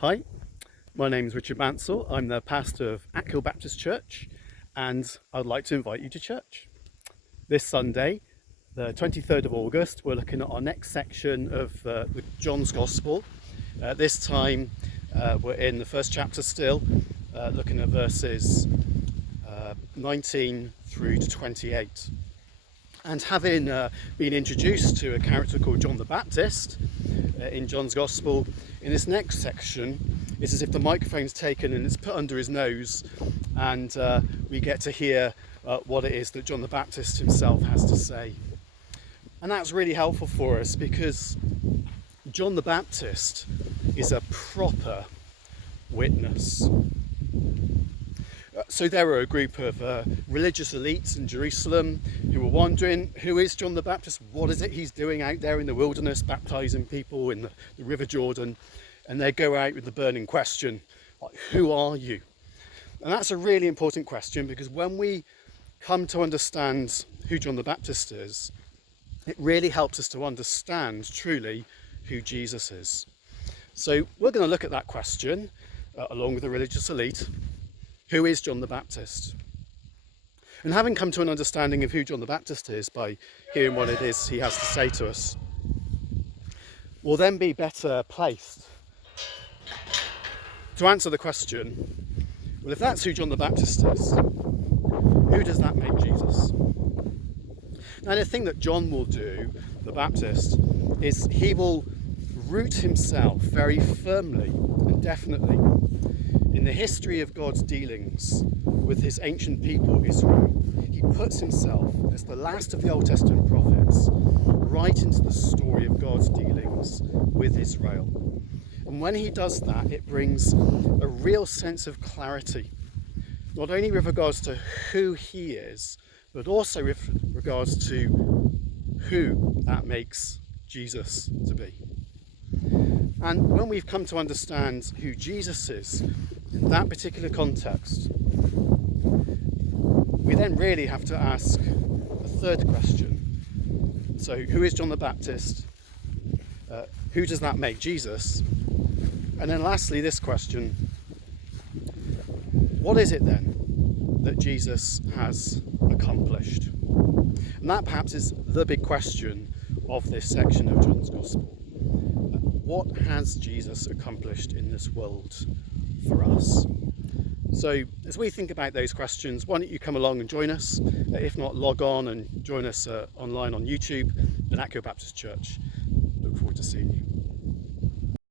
Hi, my name is Richard Mansell. I'm the pastor of Ackhill Baptist Church, and I'd like to invite you to church. This Sunday, the 23rd of August, we're looking at our next section of John's Gospel. This time we're in the first chapter still, looking at verses 19 through to 28. And having been introduced to a character called John the Baptist in John's Gospel, in this next section, it's as if the microphone's taken and it's put under his nose, and we get to hear what it is that John the Baptist himself has to say. And that's really helpful for us because John the Baptist is a proper witness. So there were a group of religious elites in Jerusalem who were wondering, who is John the Baptist? What is it he's doing out there in the wilderness, baptizing people in the River Jordan? And they go out with the burning question, like, who are you? And that's a really important question, because when we come to understand who John the Baptist is, it really helps us to understand truly who Jesus is. So we're going to look at that question along with the religious elite. Who is John the Baptist? And having come to an understanding of who John the Baptist is by hearing what it is he has to say to us, we'll then be better placed to answer the question, well, if that's who John the Baptist is, who does that make Jesus? Now, the thing that John will do, the Baptist, is he will root himself very firmly and definitely in the history of God's dealings with his ancient people, Israel. He puts himself as the last of the Old Testament prophets right into the story of God's dealings with Israel. And when he does that, it brings a real sense of clarity, not only with regards to who he is, but also with regards to who that makes Jesus to be. And when we've come to understand who Jesus is in that particular context, we then really have to ask a third question. So, who is John the Baptist? Who does that make Jesus? And then lastly, this question: what is it then that Jesus has accomplished? And that perhaps is the big question of this section of John's Gospel. What has Jesus accomplished in this world for us? So as we think about those questions, why don't you come along and join us? If not, log on and join us online on YouTube at Ackhill Baptist Church. Look forward to seeing you.